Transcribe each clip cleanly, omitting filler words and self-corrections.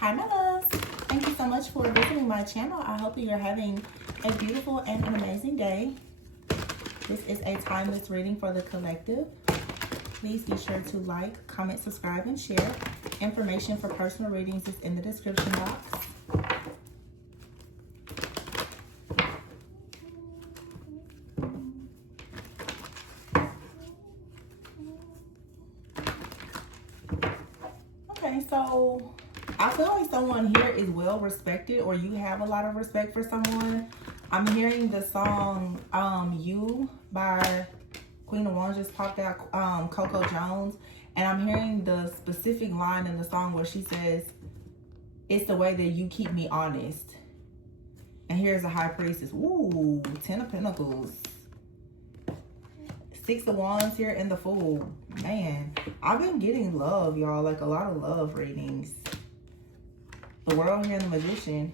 Hi, my loves. Thank you so much for visiting my channel. I hope you're having a beautiful and an amazing day. This is a timeless reading for the collective. Please be sure to like, comment, subscribe, and share. Information for personal readings is in the description box. Okay, so I feel like someone here is well respected, or you have a lot of respect for someone. I'm hearing the song You by Queen of Wands just popped out, Coco Jones. And I'm hearing the specific line in the song where she says, "It's the way that you keep me honest." And here's the High Priestess. Ooh, 10 of Pentacles. 6 of Wands here and the Fool. Man, I've been getting love, y'all. Like a lot of love readings. The World here and the Magician.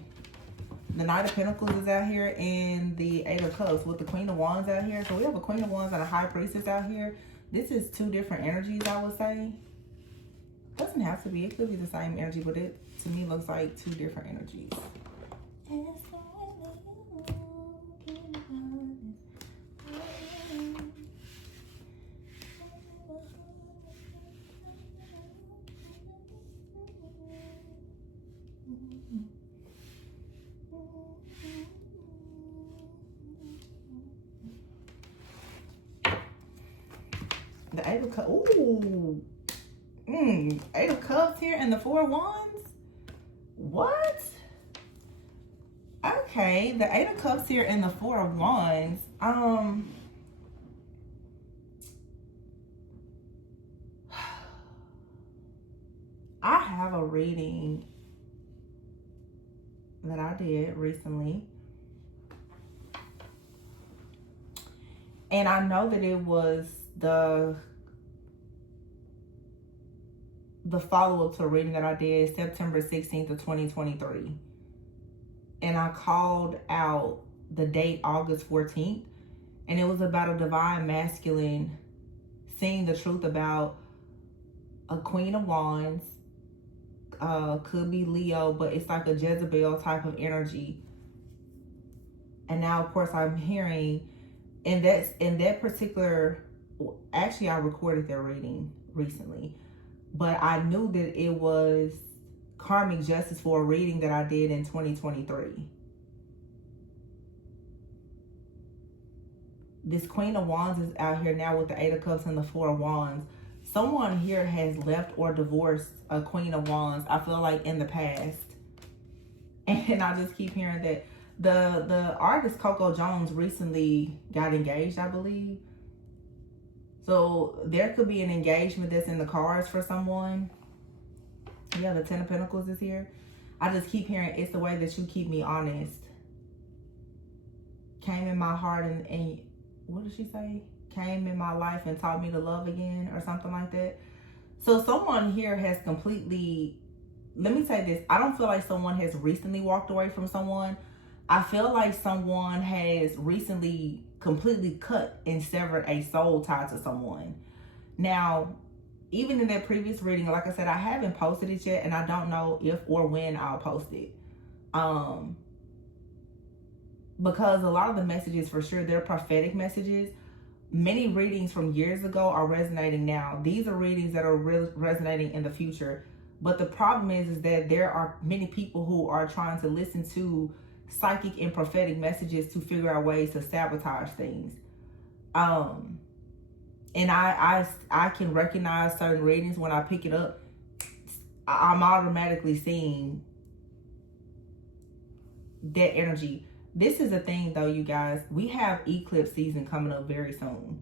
The Knight of Pentacles is out here and the 8 of Cups with the Queen of Wands out here. So we have a Queen of Wands and a High Priestess out here. This is two different energies, I would say. Doesn't have to be. It could be the same energy, but it, to me, looks like two different energies. The 8 of Cups. Ooh. 8 of Cups here and the 4 of Wands. What? Okay. The 8 of Cups here and the 4 of Wands. I have a reading that I did recently. And I know that it was the follow-up to a reading that I did September 16th of 2023. And I called out the date August 14th. And it was about a divine masculine seeing the truth about a Queen of Wands. Could be Leo, but it's like a Jezebel type of energy. And now, of course, I'm hearing, and that's in that particular, actually I recorded their reading recently, but I knew that it was karmic justice for a reading that I did in 2023. This Queen of Wands is out here now with the 8 of Cups and the 4 of Wands. Someone here has left or divorced a Queen of Wands, I feel like, in the past. And I just keep hearing that the artist Coco Jones recently got engaged, I believe. So there could be an engagement that's in the cards for someone. Yeah, the 10 of Pentacles is here. I just keep hearing, it's the way that you keep me honest. Came in my heart and what did she say? Came in my life and taught me to love again, or something like that. So someone here has completely, let me say this, I don't feel like someone has recently walked away from someone. I feel like someone has recently completely cut and severed a soul tie to someone. Now, even in that previous reading, like I said, I haven't posted it yet, and I don't know if or when I'll post it. Because a lot of the messages, for sure, they're prophetic messages. Many readings from years ago are resonating now. These are readings that are resonating in the future. But the problem is that there are many people who are trying to listen to psychic and prophetic messages to figure out ways to sabotage things. And I can recognize certain readings when I pick it up. I'm automatically seeing that energy. This is the thing, though, you guys. We have eclipse season coming up very soon.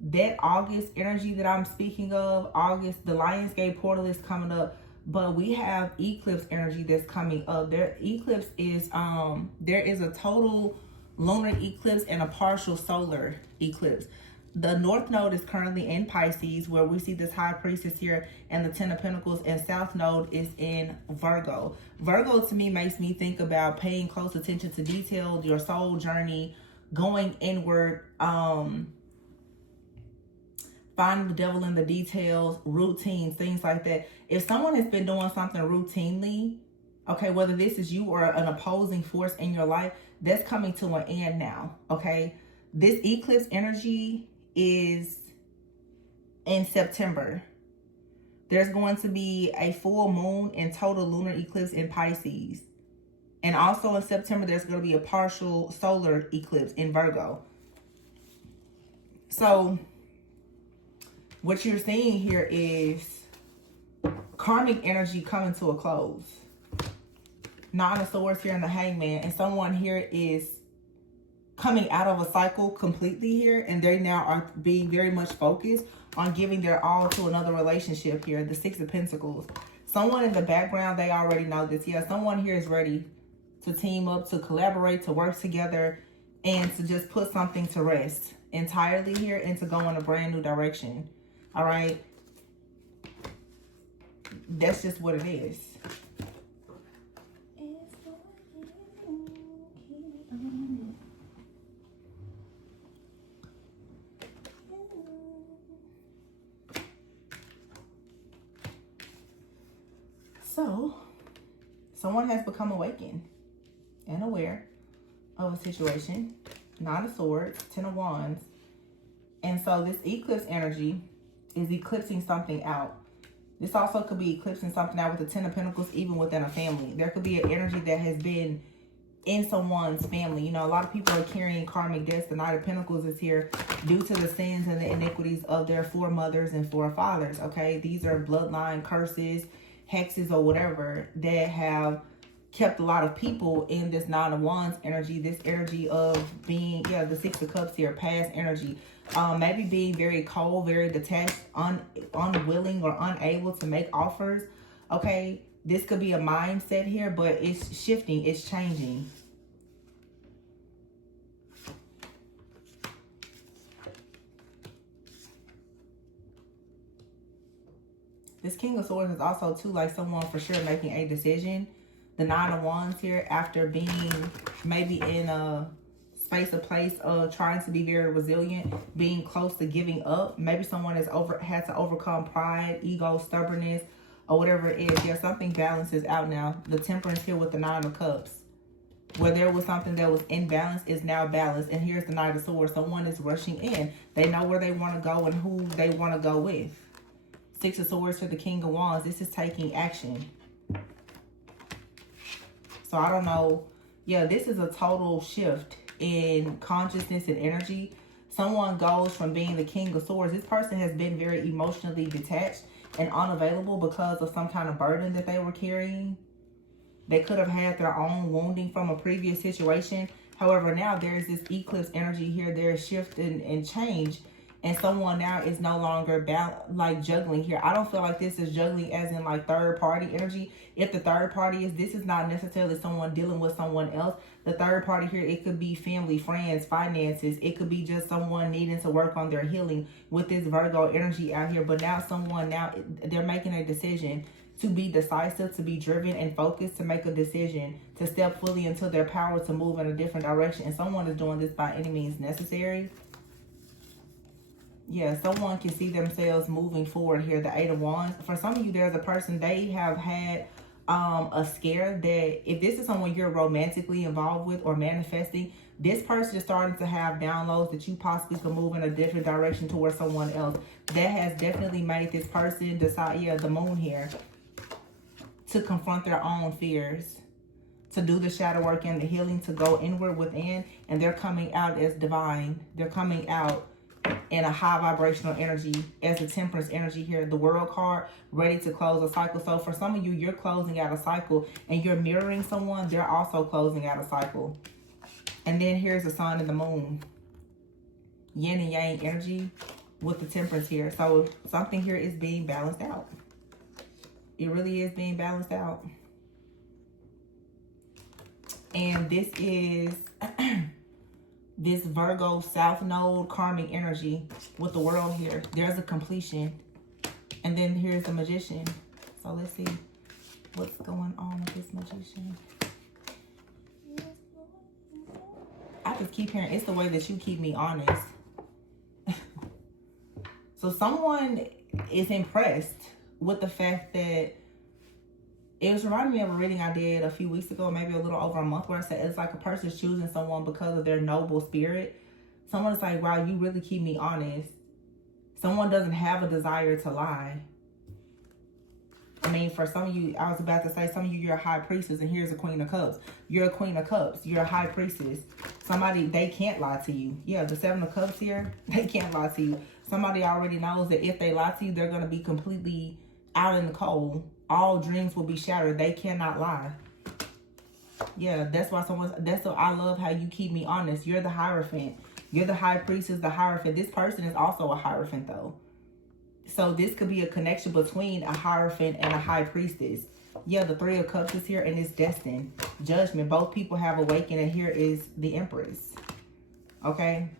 That August energy that I'm speaking of, August, the Lionsgate portal is coming up, but we have eclipse energy that's coming up. There is a total lunar eclipse and a partial solar eclipse. The North Node is currently in Pisces, where we see this High Priestess here and the 10 of Pentacles, and South Node is in Virgo. Virgo, to me, makes me think about paying close attention to detail, your soul journey, going inward, finding the devil in the details, routines, things like that. If someone has been doing something routinely Okay, whether this is you or an opposing force in your life, that's coming to an end now. Okay, this eclipse energy is in September. There's going to be a full moon and total lunar eclipse in Pisces. And also in September, there's going to be a partial solar eclipse in Virgo. So what you're seeing here is karmic energy coming to a close. Nine of Swords here in the Hangman. And someone here is coming out of a cycle completely here. And they now are being very much focused on giving their all to another relationship here. The Six of Pentacles. Someone in the background, they already know this. Yeah, someone here is ready to team up, to collaborate, to work together, and to just put something to rest entirely here and to go in a brand new direction. All right? That's just what it is. So, someone has become awakened and aware of a situation. Nine of Swords, Ten of Wands. And so this eclipse energy is eclipsing something out. This also could be eclipsing something out with the Ten of Pentacles, even within a family. There could be an energy that has been in someone's family. You know, a lot of people are carrying karmic debts. The Knight of Pentacles is here due to the sins and the iniquities of their foremothers and forefathers, okay? These are bloodline curses, hexes, or whatever that have kept a lot of people in this Nine of Wands energy, this energy of being, yeah, the Six of Cups here, past energy. Maybe being very cold, very detached, unwilling or unable to make offers, okay? This could be a mindset here, but it's shifting, it's changing. This King of Swords is also too like someone for sure making a decision. The Nine of Wands here, after being maybe in a space, a place of trying to be very resilient, being close to giving up. Maybe someone has had to overcome pride, ego, stubbornness, or whatever it is. Yeah, something balances out now. The Temperance here with the Nine of Cups. Where there was something that was imbalanced is now balanced. And here's the Knight of Swords. Someone is rushing in. They know where they want to go and who they want to go with. Six of Swords to the King of Wands. This is taking action. So I don't know. Yeah, this is a total shift in consciousness and energy. Someone goes from being the King of Swords. This person has been very emotionally detached and unavailable because of some kind of burden that they were carrying. They could have had their own wounding from a previous situation. However, now there's this eclipse energy here. There's shift and change. And someone now is no longer like juggling here. I don't feel like this is juggling as in like third party energy. If the third party is, this is not necessarily someone dealing with someone else. The third party here, it could be family, friends, finances. It could be just someone needing to work on their healing with this Virgo energy out here. But now they're making a decision to be decisive, to be driven and focused, to make a decision, to step fully into their power, to move in a different direction. And someone is doing this by any means necessary. Yeah, someone can see themselves moving forward here. The Eight of Wands. For some of you, there's a person, they have had a scare that if this is someone you're romantically involved with or manifesting, this person is starting to have downloads that you possibly could move in a different direction towards someone else. That has definitely made this person decide, yeah, the moon here, to confront their own fears, to do the shadow work and the healing, to go inward within, and they're coming out as divine. They're coming out in a high vibrational energy as the Temperance energy here, the World card, ready to close a cycle. So for some of you, you're closing out a cycle and you're mirroring someone. They're also closing out a cycle. And then here's the Sun and the Moon, yin and yang energy with the Temperance here. So something here is being balanced out. It really is being balanced out. And this is this Virgo South Node karmic energy with the World here. There's a completion. And then here's the Magician. So let's see what's going on with this Magician. I just keep hearing, it's the way that you keep me honest. So someone is impressed with the fact that It was reminding me of a reading I did a few weeks ago, maybe a little over a month, where I said it's like a person's choosing someone because of their noble spirit. Someone is like, wow, you really keep me honest. Someone doesn't have a desire to lie. I mean, for some of you, I was about to say, some of you, you're a high priestess, and here's a Queen of Cups. You're a Queen of Cups. You're a high priestess. Somebody, they can't lie to you. Yeah, the Seven of Cups here, they can't lie to you. Somebody already knows that if they lie to you, they're going to be completely out in the cold. All dreams will be shattered. They cannot lie. Yeah, that's why I love how you keep me honest. You're the Hierophant. You're the high priestess, the Hierophant. This person is also a Hierophant, though. So this could be a connection between a Hierophant and a high priestess. Yeah, the Three of Cups is here, and it's destined. Judgment. Both people have awakened, and here is the Empress. Okay.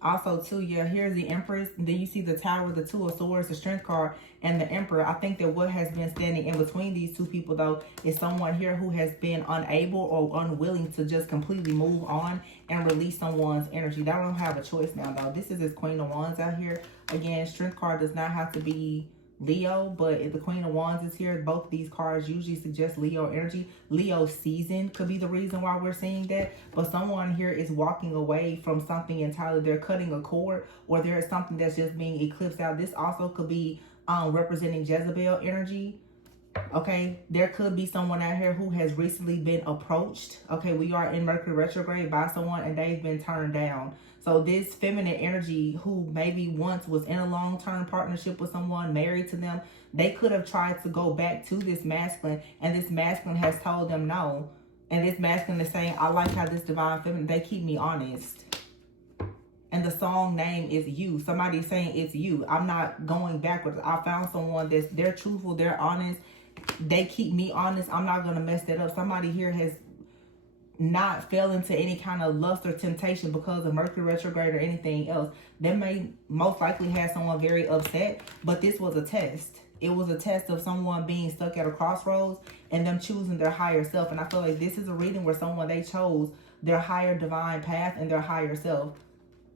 Also, too, yeah, here's the Empress. Then you see the Tower, the Two of Swords, the Strength card, and the Emperor. I think that what has been standing in between these two people, though, is someone here who has been unable or unwilling to just completely move on and release someone's energy. They don't have a choice now, though. This is this Queen of Wands out here. Again, Strength card does not have to be Leo, but if the Queen of Wands is here, both of these cards usually suggest Leo energy. Leo season could be the reason why we're seeing that, but someone here is walking away from something entirely. They're cutting a cord, or there is something that's just being eclipsed out. This also could be representing Jezebel energy. Okay, there could be someone out here who has recently been approached. Okay, we are in Mercury retrograde by someone, and they've been turned down. So this feminine energy, who maybe once was in a long-term partnership with someone, married to them, they could have tried to go back to this masculine, and this masculine has told them no. And this masculine is saying, I like how this divine feminine, they keep me honest. And the song name is You. Somebody's saying it's you. I'm not going backwards. I found someone they're truthful, they're honest. They keep me honest. I'm not going to mess that up. Somebody here has not fell into any kind of lust or temptation because of Mercury retrograde or anything else. They may most likely have someone very upset, but this was a test. It was a test of someone being stuck at a crossroads and them choosing their higher self. And I feel like this is a reading where someone, they chose their higher divine path and their higher self,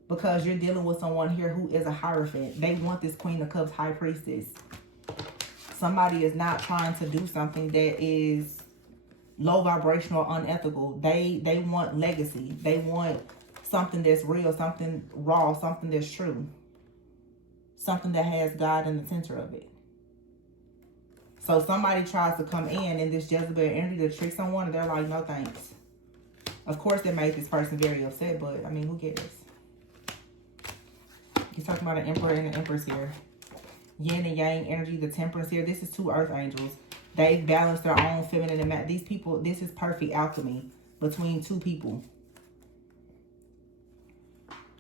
because you're dealing with someone here who is a Hierophant. They want this Queen of Cups, high priestess. Somebody is not trying to do something that is low vibrational, unethical. They want legacy. They want something that's real, something raw, something that's true, something that has God in the center of it. So somebody tries to come in this Jezebel energy to trick someone, and they're like, no thanks. Of course, that made this person very upset, but I mean, who cares? You're talking about an Emperor and an Empress here. Yin and Yang energy, the Temperance here. This is two Earth angels. They balance their own feminine and masculine. These people, this is perfect alchemy between two people.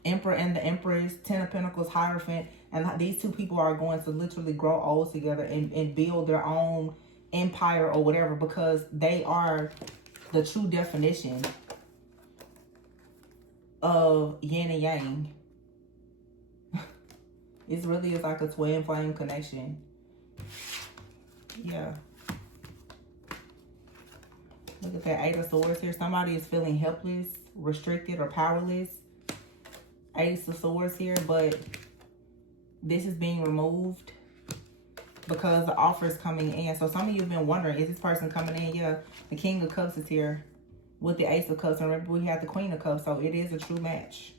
Emperor and the Empress, Ten of Pentacles, Hierophant. And these two people are going to literally grow old together and build their own empire or whatever, because they are the true definition of Yin and Yang. It really is like a twin flame connection. Yeah. Look at that Eight of Swords here. Somebody is feeling helpless, restricted, or powerless. Ace of Swords here, but this is being removed because the offer is coming in. So some of you have been wondering, is this person coming in? Yeah, the King of Cups is here with the Ace of Cups. And remember, we have the Queen of Cups, so it is a true match.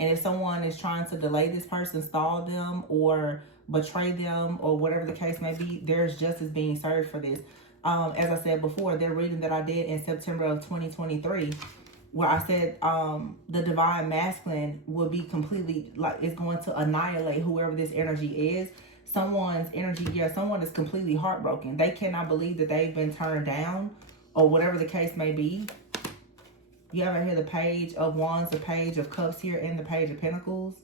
And if someone is trying to delay this person, stall them, or betray them, or whatever the case may be, there's justice being served for this. As I said before, that reading that I did in September of 2023, where I said the divine masculine will be completely, like, it's going to annihilate whoever this energy is. Someone's energy, yeah, someone is completely heartbroken. They cannot believe that they've been turned down, or whatever the case may be. You have here the Page of Wands, the Page of Cups here, and the Page of Pentacles.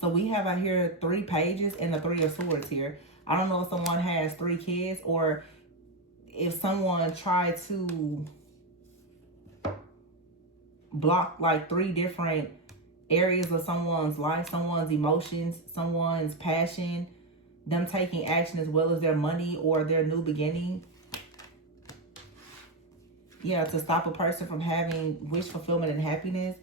So we have out here 3 pages and the Three of Swords here. I don't know if someone has 3 kids, or if someone tried to block like 3 different areas of someone's life, someone's emotions, someone's passion, them taking action, as well as their money or their new beginning. Yeah, to stop a person from having wish fulfillment and happiness.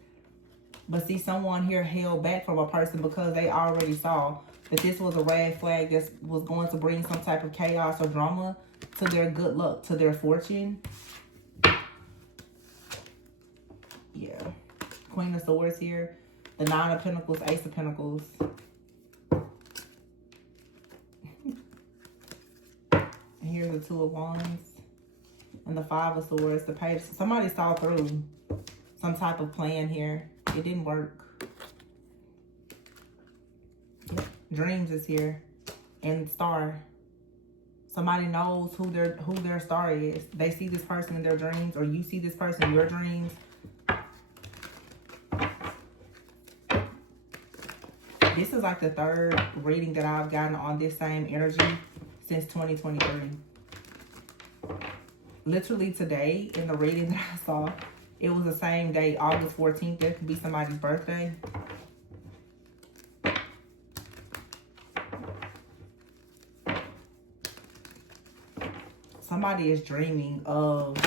But see, someone here held back from a person because they already saw that this was a red flag that was going to bring some type of chaos or drama to their good luck, to their fortune. Yeah. Queen of Swords here. The Nine of Pentacles, Ace of Pentacles. And here's the Two of Wands. And the Five of Swords, the Page. Somebody saw through some type of plan here. It didn't work. Yep. Dreams is here. And Star. Somebody knows who their star is. They see this person in their dreams, or you see this person in your dreams. This is like the third reading that I've gotten on this same energy since 2023. Literally today, in the reading that I saw, it was the same day, August 14th. That could be somebody's birthday. Somebody is dreaming of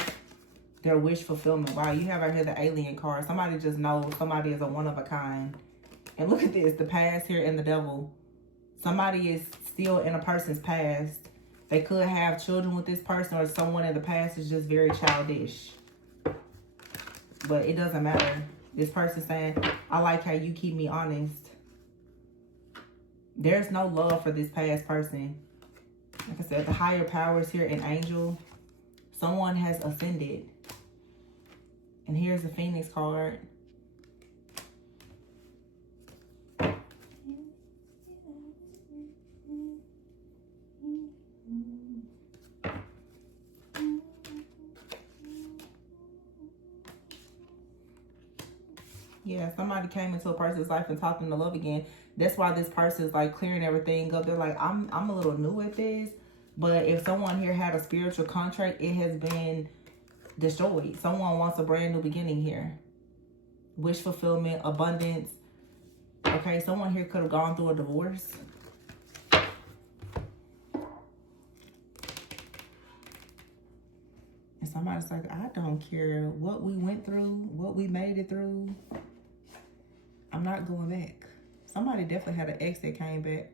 their wish fulfillment. Wow, you have out here the Alien card. Somebody just knows somebody is a one of a kind. And look at this, the past here and the Devil. Somebody is still in a person's past. They could have children with this person, or someone in the past is just very childish. But it doesn't matter. This person saying, I like how you keep me honest. There's no love for this past person. Like I said, the higher powers here in Angel. Someone has ascended. And here's the Phoenix card. Yeah, somebody came into a person's life and taught them to love again. That's why this person is like clearing everything up. They're like, I'm a little new at this. But if someone here had a spiritual contract, it has been destroyed. Someone wants a brand new beginning here. Wish fulfillment, abundance. Okay, someone here could have gone through a divorce. And somebody's like, I don't care what we went through, what we made it through. I'm not going back. Somebody definitely had an ex that came back.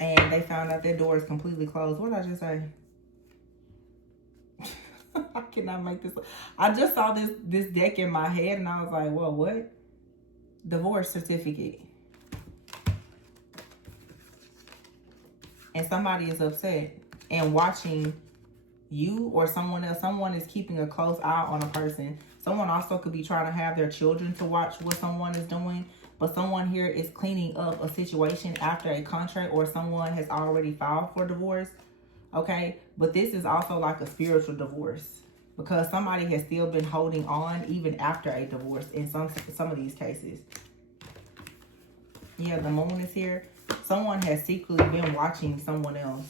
And they found out their door is completely closed. What did I just say? I cannot make this. I just saw this deck in my head and I was like, whoa, what? Divorce certificate. And somebody is upset and watching you or someone else. Someone is keeping a close eye on a person. Someone also could be trying to have their children to watch what someone is doing. But someone here is cleaning up a situation after a contract, or someone has already filed for divorce. Okay, but this is also like a spiritual divorce, because somebody has still been holding on even after a divorce in some of these cases. Yeah, the moon is here. Someone has secretly been watching someone else.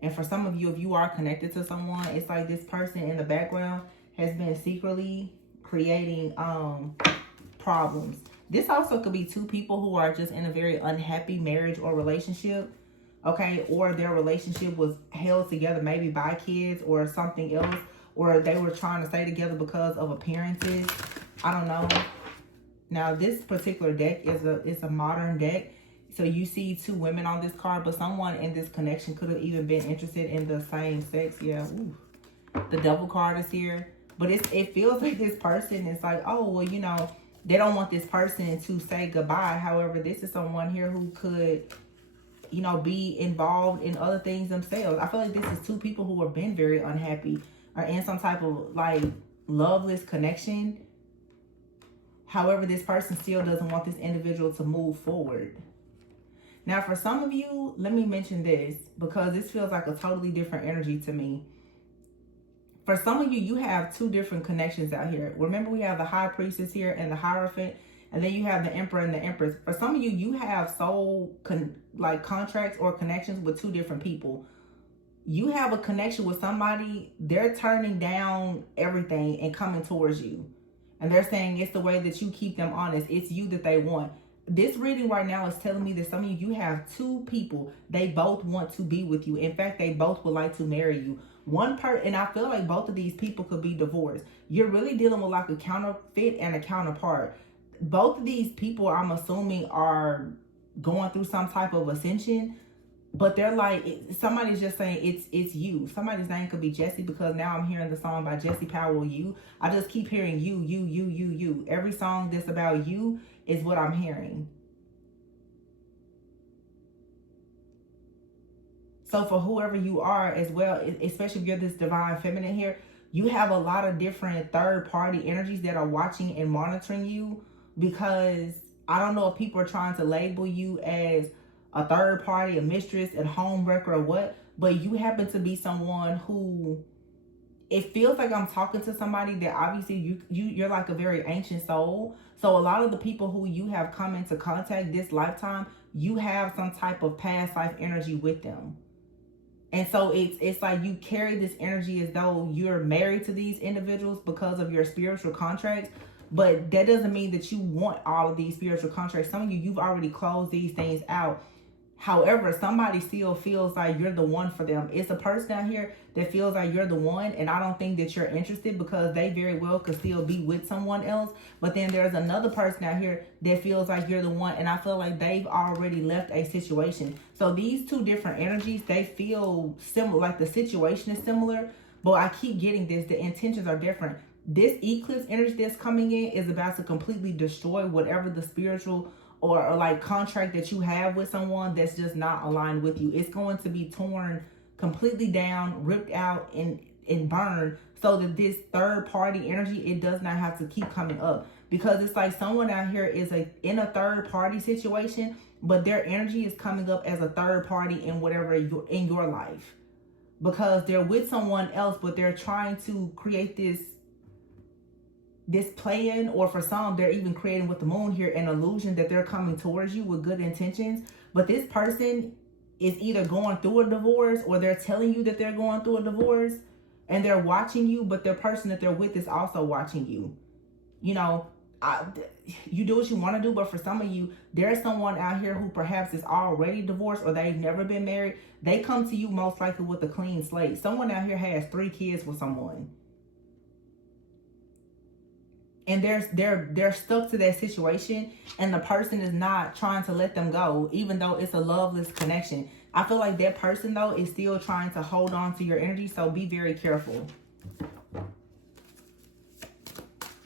And for some of you, if you are connected to someone, it's like this person in the background has been secretly creating problems. This also could be two people who are just in a very unhappy marriage or relationship. Okay, or their relationship was held together maybe by kids or something else, or they were trying to stay together because of appearances. I don't know. Now, this particular deck is a modern deck. So you see two women on this card, but someone in this connection could have even been interested in the same sex. Yeah. Ooh. The Devil card is here. But it feels like this person is like, oh, well, you know, they don't want this person to say goodbye. However, this is someone here who could, you know, be involved in other things themselves. I feel like this is two people who have been very unhappy or in some type of like loveless connection. However, this person still doesn't want this individual to move forward. Now, for some of you, let me mention this because this feels like a totally different energy to me. For some of you, you have two different connections out here. Remember, we have the High Priestess here and the Hierophant, and then you have the Emperor and the Empress. For some of you, you have soul contracts or connections with two different people. You have a connection with somebody, they're turning down everything and coming towards you. And they're saying it's the way that you keep them honest. It's you that they want. This reading right now is telling me that some of you have two people. They both want to be with you. In fact, they both would like to marry you. And I feel like both of these people could be divorced. You're really dealing with like a counterfeit and a counterpart. Both of these people, I'm assuming, are going through some type of ascension, but they're like, somebody's just saying it's you. Somebody's name could be Jesse, because now I'm hearing the song by Jesse Powell, You. I just keep hearing you. Every song that's about you is what I'm hearing. So for whoever you are as well, especially if you're this divine feminine here, you have a lot of different third party energies that are watching and monitoring you, because I don't know if people are trying to label you as a third party, a mistress, a home wrecker, or what, but you happen to be someone who, it feels like I'm talking to somebody that obviously you're like a very ancient soul. So a lot of the people who you have come into contact this lifetime, you have some type of past life energy with them. And so it's like you carry this energy as though you're married to these individuals because of your spiritual contracts. But that doesn't mean that you want all of these spiritual contracts. Some of you've already closed these things out. However, somebody still feels like you're the one for them. It's a person out here that feels like you're the one, and I don't think that you're interested, because they very well could still be with someone else. But then there's another person out here that feels like you're the one, and I feel like they've already left a situation. So these two different energies, they feel similar, like the situation is similar, but I keep getting this, the intentions are different. This eclipse energy that's coming in is about to completely destroy whatever the spiritual or like contract that you have with someone that's just not aligned with you. It's going to be torn completely down, ripped out, and burned, so that this third party energy, it does not have to keep coming up. Because it's like someone out here is in a third party situation, but their energy is coming up as a third party in whatever in your life, because they're with someone else, but they're trying to create this plan, or for some, they're even creating with the moon here an illusion that they're coming towards you with good intentions. But this person is either going through a divorce, or they're telling you that they're going through a divorce, and they're watching you, but the person that they're with is also watching you. You know, you do what you want to do, but for some of you, there's someone out here who perhaps is already divorced, or they've never been married. They come to you most likely with a clean slate. Someone out here has 3 kids with someone, and they're stuck to that situation, and the person is not trying to let them go, even though it's a loveless connection. I feel like that person, though, is still trying to hold on to your energy, so be very careful.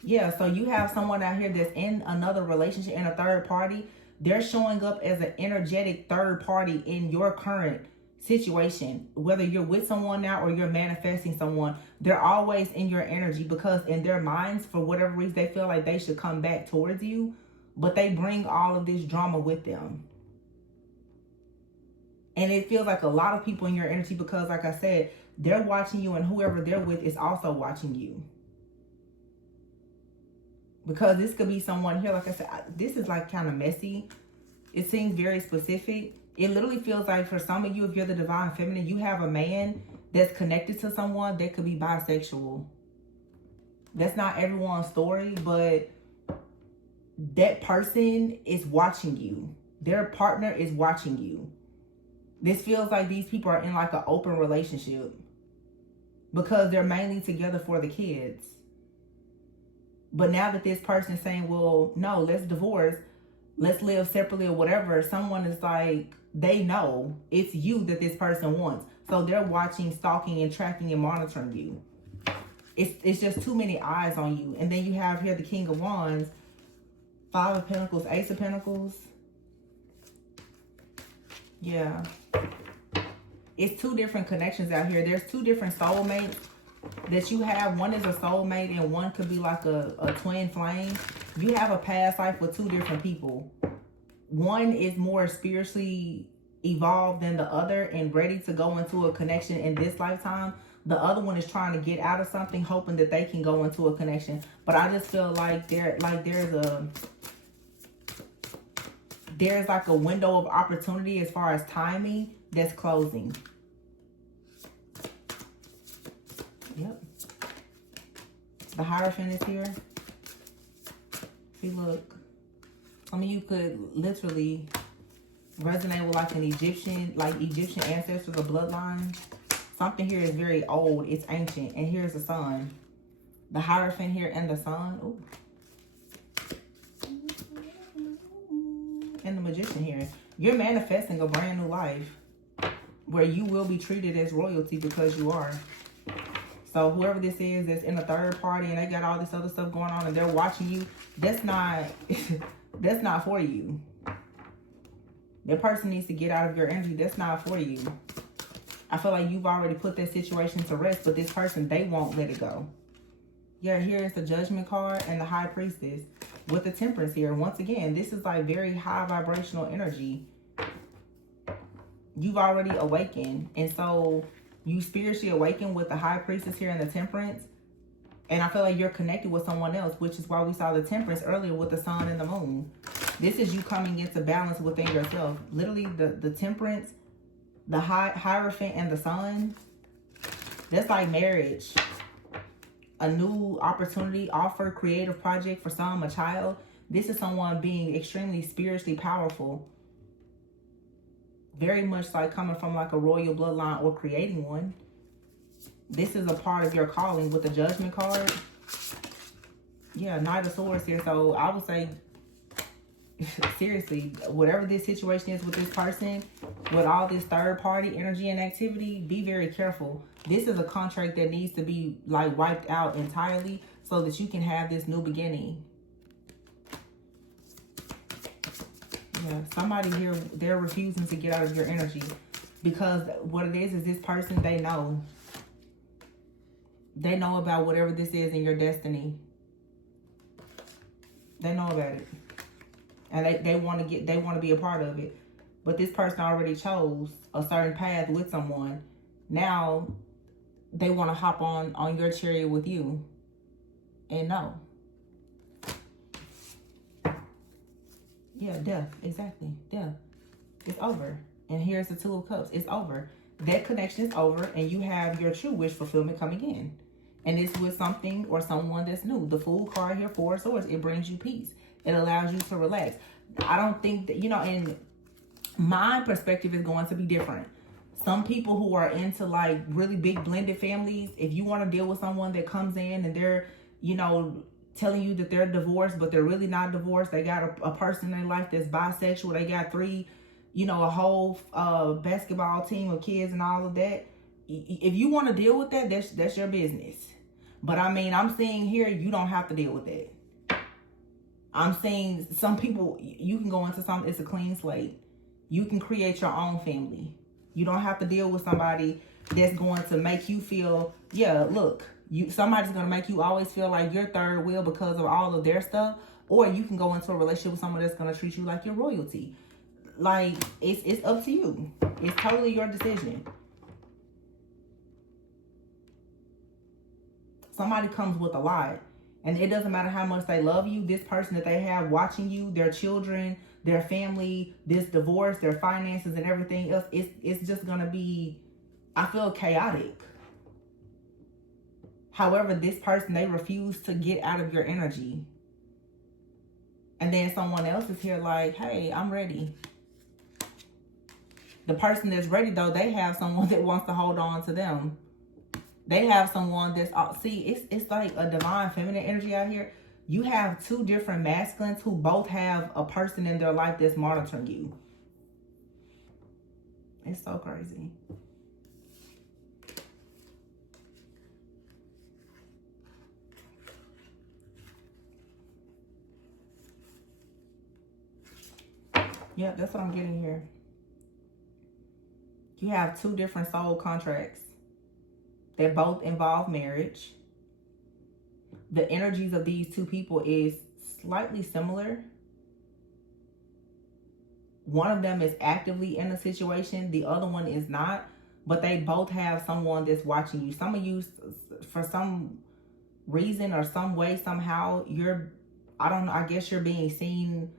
Yeah, so you have someone out here that's in another relationship, in a third party. They're showing up as an energetic third party in your current situation. Whether you're with someone now or you're manifesting someone, they're always in your energy, because in their minds, for whatever reason, they feel like they should come back towards you, but they bring all of this drama with them. And it feels like a lot of people in your energy, because like I said, they're watching you, and whoever they're with is also watching you. Because this could be someone here, like I said, this is like kind of messy. It seems very specific. It literally feels like for some of you, if you're the divine feminine, you have a man that's connected to someone that could be bisexual. That's not everyone's story, but that person is watching you. Their partner is watching you. This feels like these people are in like an open relationship, because they're mainly together for the kids. But now that this person is saying, well, no, let's divorce, let's live separately or whatever, someone is like, they know it's you that this person wants. So they're watching, stalking, and tracking and monitoring you. It's just too many eyes on you. And then you have here the King of Wands, 5 of Pentacles, Ace of Pentacles. Yeah. It's 2 different connections out here. There's 2 different soulmates that you have. One is a soulmate, and one could be like a twin flame. You have a past life with 2 different people. One is more spiritually evolved than the other and ready to go into a connection in this lifetime. The other one is trying to get out of something, hoping that they can go into a connection. But I just feel like there's like a window of opportunity as far as timing that's closing. Yep. The Hierophant is here. See, look. Some of you could literally resonate with like an Egyptian ancestors or bloodline. Something here is very old. It's ancient. And here's the sun. The Hierophant here and the sun. Ooh. And the Magician here. You're manifesting a brand new life where you will be treated as royalty because you are. So whoever this is that's in a third party and they got all this other stuff going on and they're watching you, that's not that's not for you. That person needs to get out of your energy. That's not for you. I feel like you've already put that situation to rest, but this person, they won't let it go. Yeah, here is the Judgment card and the High Priestess with the Temperance here. Once again, this is like very high vibrational energy. You've already awakened. And so you spiritually awakened with the High Priestess here and the Temperance. And I feel like you're connected with someone else, which is why we saw the Temperance earlier with the Sun and the Moon. This is you coming into balance within yourself. Literally, the Temperance, the Hierophant, and the Sun. That's like marriage. A new opportunity, offer, creative project for some, a child. This is someone being extremely spiritually powerful. Very much like coming from like a royal bloodline or creating one. This is a part of your calling with the Judgment card. Yeah, Knight of Swords here. So I would say, seriously, whatever this situation is with this person, with all this third party energy and activity, be very careful. This is a contract that needs to be like wiped out entirely so that you can have this new beginning. Yeah, somebody here, they're refusing to get out of your energy because what it is this person, they know. They know about whatever this is in your destiny. They know about it. And they want to be a part of it. But this person already chose a certain path with someone. Now they want to hop on your chariot with you. And no. Yeah, death. Exactly. Death. It's over. And here's the Two of Cups. It's over. That connection is over. And you have your true wish fulfillment coming in. And it's with something or someone that's new. The Fool card here, Four of Swords. It brings you peace. It allows you to relax. I don't think that, in my perspective is going to be different. Some people who are into like really big blended families, if you want to deal with someone that comes in and they're, telling you that they're divorced, but they're really not divorced. They got a person in their life that's bisexual. They got three, a whole basketball team of kids and all of that. If you want to deal with that, that's your business. But I mean, I'm seeing here, you don't have to deal with that. I'm saying some people, you can go into something, it's a clean slate. You can create your own family. You don't have to deal with somebody that's going to make you feel, yeah, look, somebody's going to make you always feel like you're third wheel because of all of their stuff. Or you can go into a relationship with someone that's going to treat you like your royalty. Like, it's up to you. It's totally your decision. Somebody comes with a lot. And it doesn't matter how much they love you. This person that they have watching you, their children, their family, this divorce, their finances and everything else, it's just going to be, I feel, chaotic. However, this person, they refuse to get out of your energy. And then someone else is here like, hey, I'm ready. The person that's ready, though, they have someone that wants to hold on to them. They have someone that's, it's like a divine feminine energy out here. You have two different masculines who both have a person in their life that's monitoring you. It's so crazy. Yeah, that's what I'm getting here. You have two different soul contracts that both involve marriage. The energies of these two people is slightly similar. One of them is actively in a situation. The other one is not. But they both have someone that's watching you. Some of you, for some reason or some way, somehow, I guess you're being seen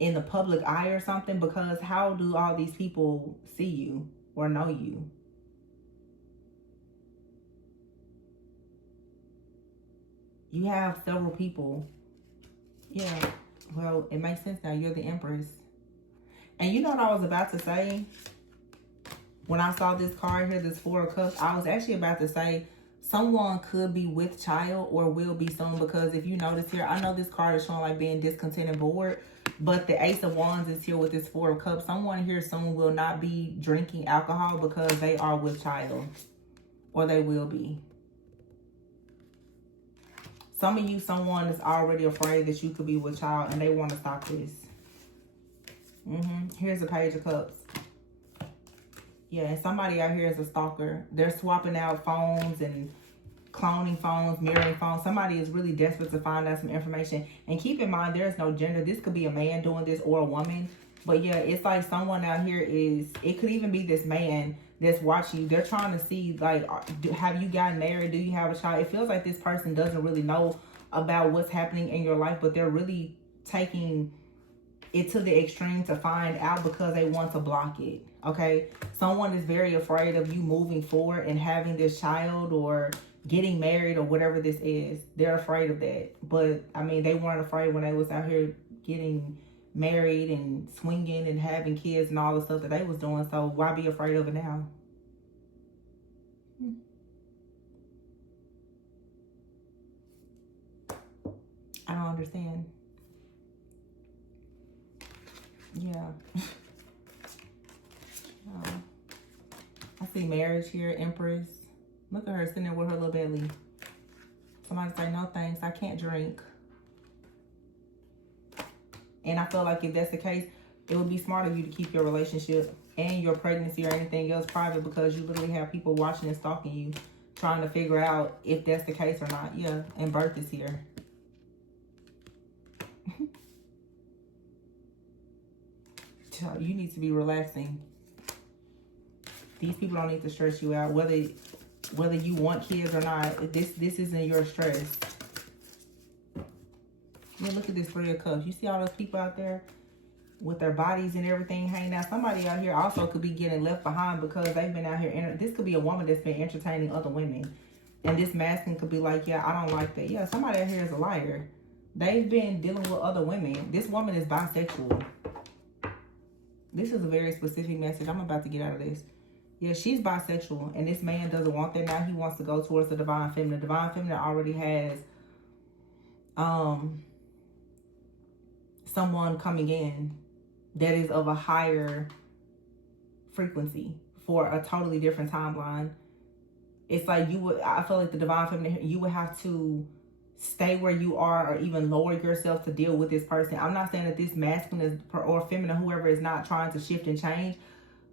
in the public eye or something. Because how do all these people see you or know you? You have several people. Yeah, well, it makes sense now. You're the Empress. And you know what I was about to say? When I saw this card here, this Four of Cups, I was actually about to say someone could be with child or will be soon, because if you notice here, I know this card is showing like being discontent and bored, but the Ace of Wands is here with this Four of Cups. Someone here soon will not be drinking alcohol because they are with child, or they will be. Some of you, someone is already afraid that you could be with child and they want to stop this. Here's the Page of Cups. Yeah, and somebody out here is a stalker. They're swapping out phones and cloning phones, mirroring phones. Somebody is really desperate to find out some information. And keep in mind, there's no gender. This could be a man doing this or a woman. But yeah, it's like someone out here is, it could even be this man that's watching you. They're trying to see, like, have you gotten married? Do you have a child? It feels like this person doesn't really know about what's happening in your life, but they're really taking it to the extreme to find out because they want to block it. Okay, someone is very afraid of you moving forward and having this child or getting married or whatever this is. They're afraid of that. But I mean, they weren't afraid when they was out here getting married and swinging and having kids and all the stuff that they was doing. So why be afraid of it now? I don't understand. Yeah. I see marriage here, Empress. Look at her sitting there with her little belly. Somebody say, no thanks, I can't drink. And I feel like if that's the case, it would be smart of you to keep your relationship and your pregnancy or anything else private, because you literally have people watching and stalking you, trying to figure out if that's the case or not. Yeah, and birth is here. You need to be relaxing. These people don't need to stress you out, whether you want kids or not. This isn't your stress. Yeah, look at this Three of Cups. You see all those people out there with their bodies and everything hanging out. Somebody out here also could be getting left behind because they've been out here. This could be a woman that's been entertaining other women. And this masculine could be like, yeah, I don't like that. Yeah, somebody out here is a liar. They've been dealing with other women. This woman is bisexual. This is a very specific message. I'm about to get out of this. Yeah, she's bisexual. And this man doesn't want that now. He wants to go towards the divine feminine. The divine feminine already has someone coming in that is of a higher frequency for a totally different timeline. It's like I feel like the divine feminine, you would have to stay where you are or even lower yourself to deal with this person. I'm not saying that this masculine or feminine, whoever, is not trying to shift and change,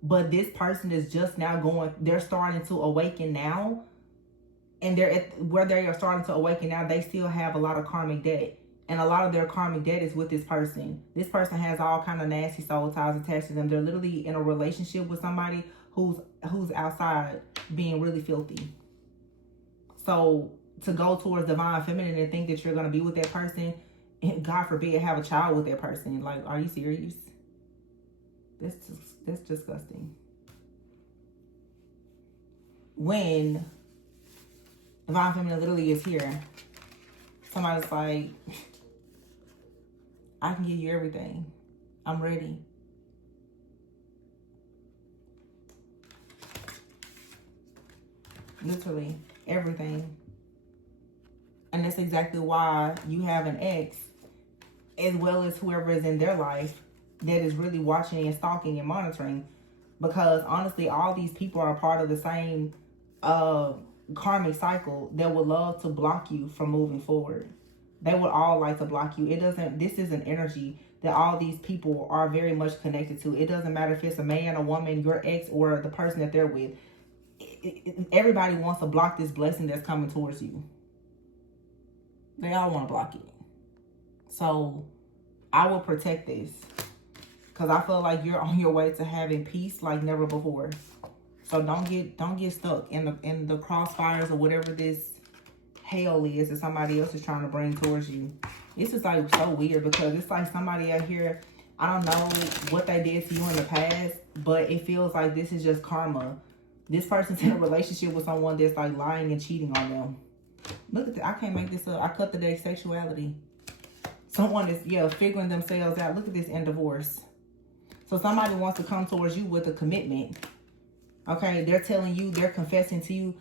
but this person is just now they're starting to awaken now. And they're where they are starting to awaken now, they still have a lot of karmic debt. And a lot of their karmic debt is with this person. This person has all kind of nasty soul ties attached to them. They're literally in a relationship with somebody who's outside being really filthy. So to go towards divine feminine and think that you're going to be with that person, and God forbid have a child with that person. Like, are you serious? That's disgusting. When divine feminine literally is here, somebody's like, I can give you everything. I'm ready. Literally everything. And that's exactly why you have an ex, as well as whoever is in their life, that is really watching and stalking and monitoring. Because honestly, all these people are a part of the same karmic cycle that would love to block you from moving forward. They would all like to block you. This is an energy that all these people are very much connected to. It doesn't matter if it's a man, a woman, your ex, or the person that they're with. Everybody wants to block this blessing that's coming towards you. They all want to block it. So I will protect this, because I feel like you're on your way to having peace like never before. So don't get stuck in the crossfires or whatever this hell is that somebody else is trying to bring towards you. This is like so weird, because it's like somebody out here, I don't know what they did to you in the past, but it feels like this is just karma. This person's in a relationship with someone that's like lying and cheating on them. Look at that. I can't make this up. I cut the day sexuality. Someone is, figuring themselves out. Look at this in divorce. So somebody wants to come towards you with a commitment. Okay, they're telling you, they're confessing to you,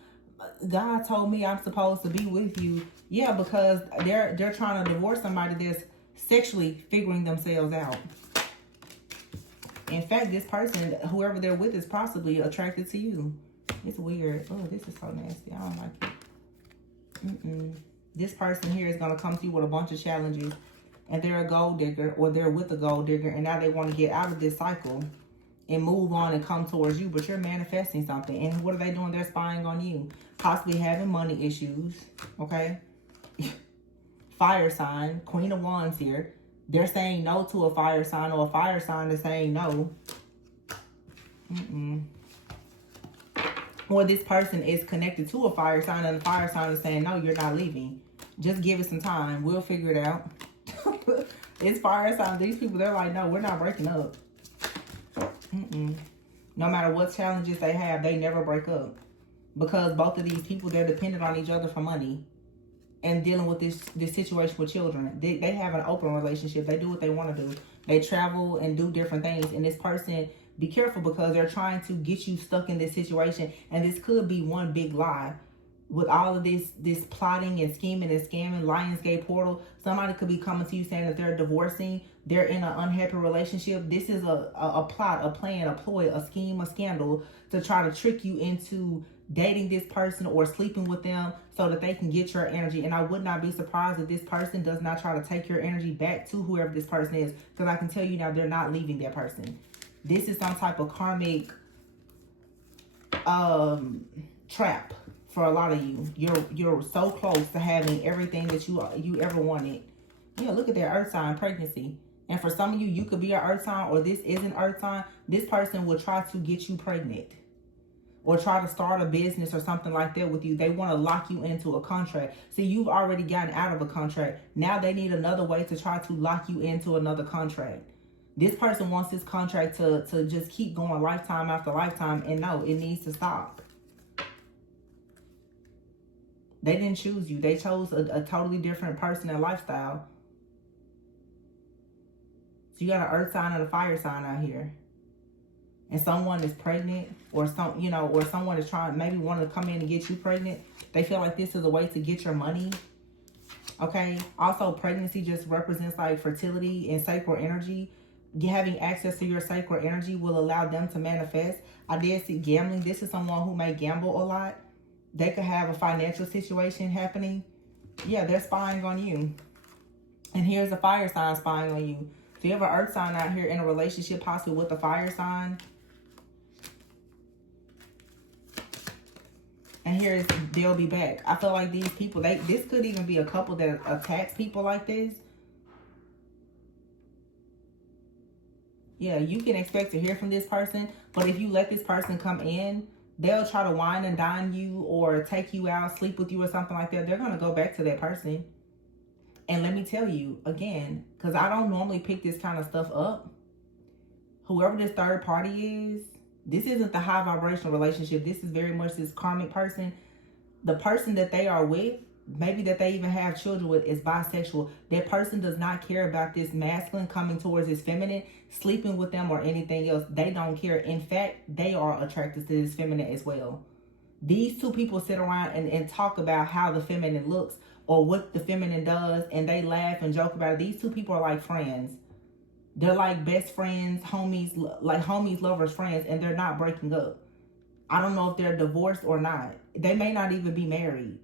God told me I'm supposed to be with you. Yeah, because they're trying to divorce somebody that's sexually figuring themselves out. In fact, this person, whoever they're with, is possibly attracted to you. It's weird. Oh, this is so nasty. I don't like it. This person here is going to come to you with a bunch of challenges, and they're a gold digger, or they're with a gold digger, and now they want to get out of this cycle and move on and come towards you, but you're manifesting something. And what are they doing? They're spying on you, possibly having money issues. Okay. Fire sign, Queen of Wands here. They're saying no to a fire sign, or a fire sign is saying no. Or this person is connected to a fire sign, and the fire sign is saying, no, you're not leaving. Just give it some time. We'll figure it out. It's fire sign. These people, they're like, no, we're not breaking up. No matter what challenges they have, they never break up. Because both of these people, they're dependent on each other for money. And dealing with this situation with children. They have an open relationship. They do what they want to do. They travel and do different things. And this person, be careful, because they're trying to get you stuck in this situation. And this could be one big lie. With all of this plotting and scheming and scamming, Lionsgate portal, somebody could be coming to you saying that they're divorcing, they're in an unhappy relationship. This is a plot, a plan, a ploy, a scheme, a scandal to try to trick you into dating this person or sleeping with them so that they can get your energy. And I would not be surprised if this person does not try to take your energy back to whoever this person is, because I can tell you now, they're not leaving that person. This is some type of karmic trap for a lot of you. You're so close to having everything that you ever wanted. Yeah, look at that, earth sign, pregnancy. And for some of you, you could be an earth sign, or this is an earth sign. This person will try to get you pregnant, or try to start a business or something like that with you. They want to lock you into a contract. See, you've already gotten out of a contract. Now they need another way to try to lock you into another contract. This person wants this contract to just keep going lifetime after lifetime. And no, it needs to stop. They didn't choose you. They chose a totally different person and lifestyle. So you got an earth sign and a fire sign out here. And someone is pregnant, or or someone is trying, maybe want to come in and get you pregnant. They feel like this is a way to get your money. Okay. Also, pregnancy just represents like fertility and sacral energy. Having access to your sacral energy will allow them to manifest. I did see gambling. This is someone who may gamble a lot. They could have a financial situation happening. Yeah, they're spying on you. And here's a fire sign spying on you. So you have an earth sign out here in a relationship, possibly with a fire sign. And here is, they'll be back. I feel like these people, this could even be a couple that attacks people like this. Yeah, you can expect to hear from this person. But if you let this person come in, they'll try to wine and dine you, or take you out, sleep with you, or something like that. They're going to go back to that person. And let me tell you, again, because I don't normally pick this kind of stuff up. Whoever this third party is, this isn't the high vibrational relationship. This is very much this karmic person. The person that they are with, maybe that they even have children with, is bisexual. That person does not care about this masculine coming towards this feminine, sleeping with them, or anything else. They don't care. In fact, they are attracted to this feminine as well. These two people sit around and talk about how the feminine looks, or what the feminine does, and they laugh and joke about it. These two people are like friends. They're like best friends, homies, like homies, lovers, friends, and they're not breaking up. I don't know if they're divorced or not. They may not even be married.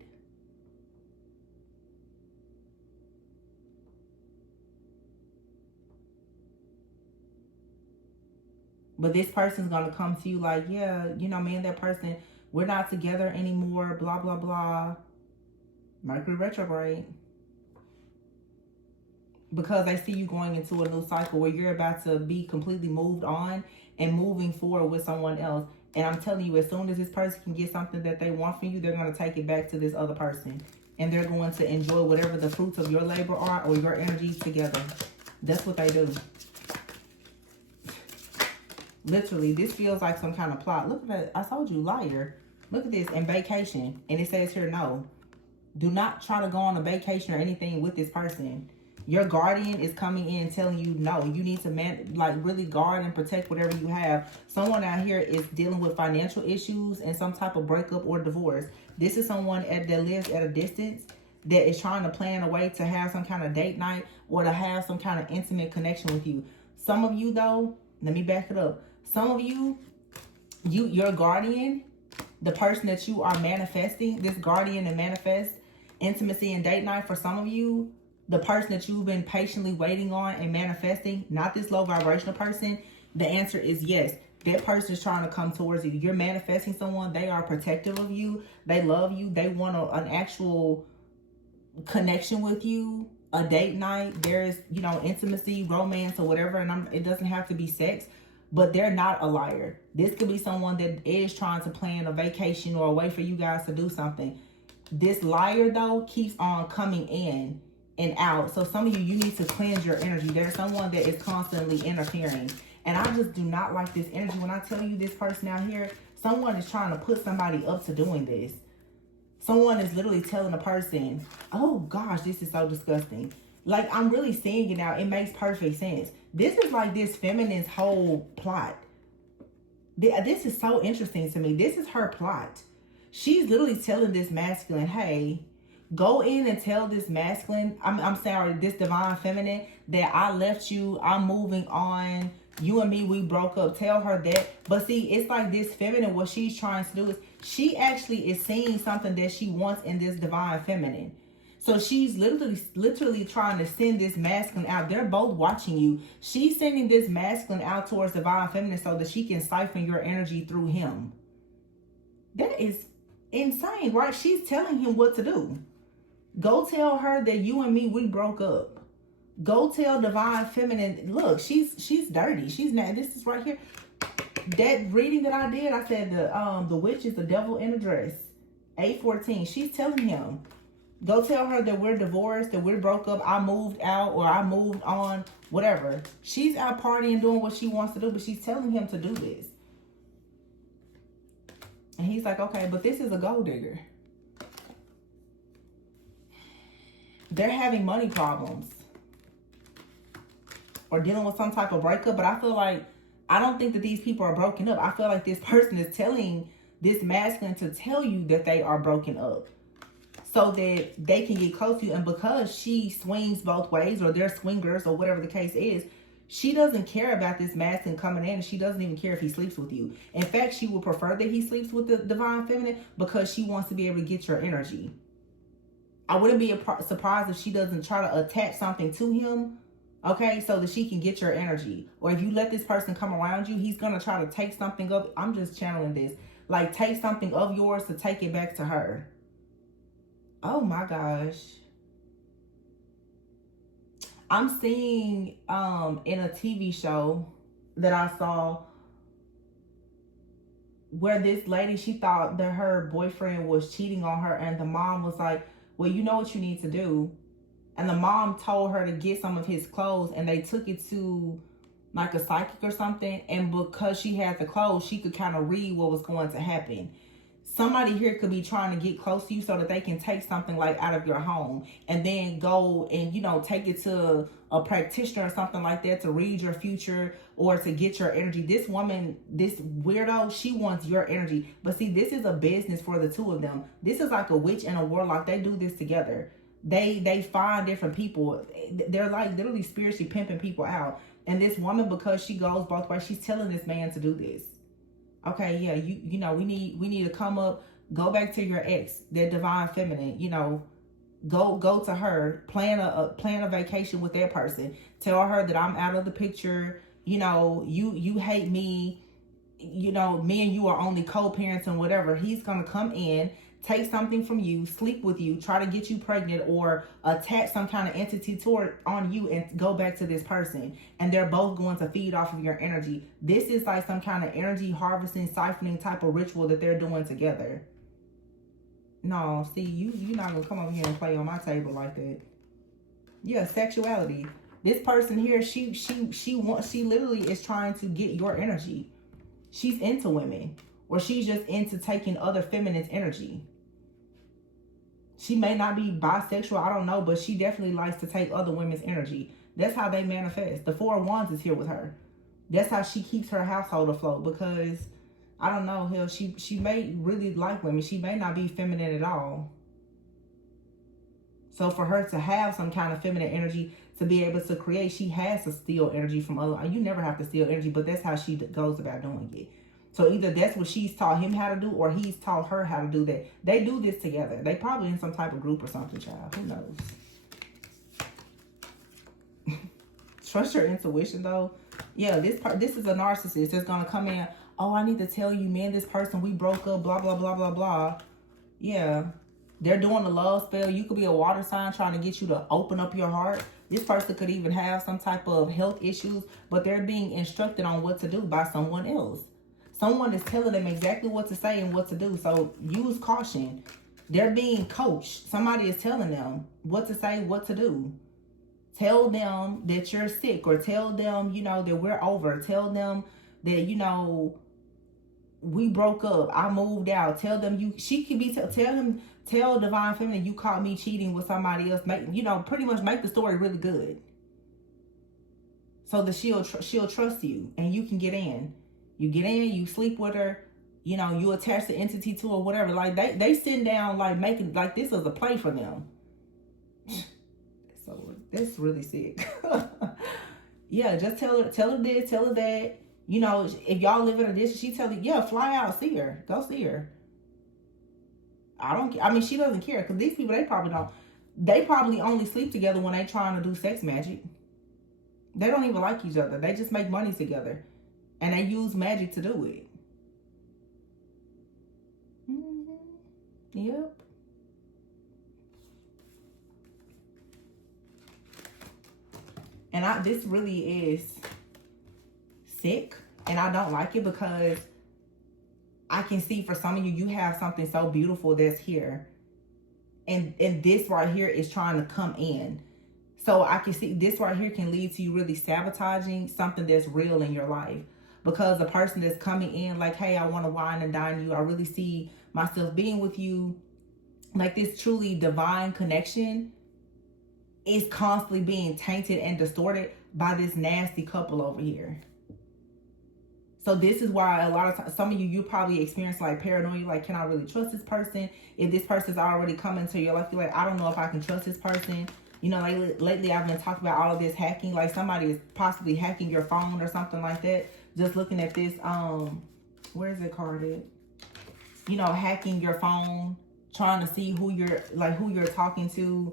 But this person's going to come to you like, yeah, me and that person, we're not together anymore, blah, blah, blah. Mercury retrograde. Because they see you going into a new cycle where you're about to be completely moved on and moving forward with someone else. And I'm telling you, as soon as this person can get something that they want from you, they're going to take it back to this other person. And they're going to enjoy whatever the fruits of your labor are, or your energies together. That's what they do. Literally, this feels like some kind of plot. Look at that. I told you, liar. Look at this. And vacation. And it says here, no. Do not try to go on a vacation or anything with this person. Your guardian is coming in telling you, no, you need to really guard and protect whatever you have. Someone out here is dealing with financial issues and some type of breakup or divorce. This is someone that lives at a distance that is trying to plan a way to have some kind of date night or to have some kind of intimate connection with you. Some of you, though, let me back it up. Some of you, your guardian, the person that you are manifesting, this guardian and manifest intimacy and date night, for some of you, the person that you've been patiently waiting on and manifesting, not this low vibrational person, the answer is yes. That person is trying to come towards you. You're manifesting someone. They are protective of you. They love you. They want an actual connection with you, a date night. There's, intimacy, romance, or whatever. And it doesn't have to be sex, but they're not a liar. This could be someone that is trying to plan a vacation or a way for you guys to do something. This liar, though, keeps on coming in and out. So some of you need to cleanse your energy. There's someone that is constantly interfering. And I just do not like this energy. When I tell you this person out here, someone is trying to put somebody up to doing this. Someone is literally telling a person, oh gosh, this is so disgusting. Like, I'm really seeing it now. It makes perfect sense. This is like this feminine's whole plot. This is so interesting to me. This is her plot. She's literally telling this masculine, hey, go in and tell this masculine, this divine feminine, that I left you, I'm moving on, you and me, we broke up. Tell her that. But see, it's like this feminine, what she's trying to do is, she actually is seeing something that she wants in this divine feminine. So she's literally trying to send this masculine out. They're both watching you. She's sending this masculine out towards divine feminine so that she can siphon your energy through him. That is insane, right? She's telling him what to do. Go tell her that you and me, we broke up. Go tell divine feminine, look, she's dirty. She's not, this is right here. That reading that I did, I said the witch is the devil in a dress. 814. She's telling him, go tell her that we're divorced, that we're broke up, I moved out or I moved on, whatever. She's out partying, doing what she wants to do, but she's telling him to do this. And he's like, okay, but this is a gold digger. They're having money problems or dealing with some type of breakup, but I feel like, I don't think that these people are broken up. I feel like this person is telling this masculine to tell you that they are broken up so that they can get close to you. And because she swings both ways, or they're swingers, or whatever the case is, she doesn't care about this masculine coming in, and she doesn't even care if he sleeps with you. In fact, she would prefer that he sleeps with the divine feminine because she wants to be able to get your energy. I wouldn't be surprised if she doesn't try to attach something to him, okay, so that she can get your energy. Or if you let this person come around you, he's going to try to take something of, I'm just channeling this, like take something of yours to take it back to her. Oh my gosh. I'm seeing in a TV show that I saw where this lady, she thought that her boyfriend was cheating on her, and the mom was like, well, you know what you need to do. And the mom told her to get some of his clothes, and they took it to like a psychic or something. And because she had the clothes, she could kind of read what was going to happen. Somebody here could be trying to get close to you so that they can take something like out of your home and then go and, take it to a practitioner or something like that to read your future or to get your energy. This woman, this weirdo, she wants your energy. But see, this is a business for the two of them. This is like a witch and a warlock. They do this together. They find different people. They're like literally spiritually pimping people out. And this woman, because she goes both ways, she's telling this man to do this. Okay, yeah, we need to come up, go back to your ex, that divine feminine, go to her, plan a vacation with that person. Tell her that I'm out of the picture. You hate me. Me and you are only co-parents and whatever. He's gonna come in, take something from you, sleep with you, try to get you pregnant, or attach some kind of entity on you and go back to this person. And they're both going to feed off of your energy. This is like some kind of energy harvesting, siphoning type of ritual that they're doing together. No, see, you're not going to come over here and play on my table like that. Yeah, sexuality. This person here, she literally is trying to get your energy. She's into women. Or she's just into taking other feminine's energy. She may not be bisexual, I don't know, but she definitely likes to take other women's energy. That's how they manifest. The Four of Wands is here with her. That's how she keeps her household afloat, because I don't know, hell, she may really like women. She may not be feminine at all. So for her to have some kind of feminine energy, to be able to create, she has to steal energy from other. You never have to steal energy, but that's how she goes about doing it. So either that's what she's taught him how to do, or he's taught her how to do that. They do this together. They probably in some type of group or something, child. Who knows? Trust your intuition, though. Yeah, this is a narcissist that's gonna come in. Oh, I need to tell you, man, this person, we broke up, blah, blah, blah, blah, blah. Yeah. They're doing a love spell. You could be a water sign trying to get you to open up your heart. This person could even have some type of health issues, but they're being instructed on what to do by someone else. Someone is telling them exactly what to say and what to do. So use caution. They're being coached. Somebody is telling them what to say, what to do. Tell them that you're sick, or tell them, you know, that we're over. Tell them that, you know, we broke up. I moved out. Tell them she could be, tell Divine Feminine, you caught me cheating with somebody else. Make, you know, pretty much make the story really good, so that she'll trust you and you can get in. You get in, you sleep with her, you know, you attach the entity to her, whatever. Like they sitting down, like making, like this is a play for them. So that's really sick. Yeah, just tell her this, tell her that. You know, if y'all live in a distance, she tell you, yeah, fly out, see her, go see her. I don't care. I mean, she doesn't care, because these people, they probably only sleep together when they trying to do sex magic. They don't even like each other. They just make money together, and they use magic to do it. Yep. And this really is sick, and I don't like it, because I can see for some of you, you have something so beautiful that's here, and this right here is trying to come in. So I can see this right here can lead to you really sabotaging something that's real in your life, because the person that's coming in like, hey, I want to wine and dine you, I really see myself being with you, like this truly divine connection is constantly being tainted and distorted by this nasty couple over here. So this is why a lot of times, some of you probably experience like paranoia, like, can I really trust this person? If this person's already coming to your life, you're like, I don't know if I can trust this person. You know, like lately I've been talking about all of this hacking, like somebody is possibly hacking your phone or something like that. Just looking at this, where is it carded? You know, hacking your phone, trying to see who you're talking to,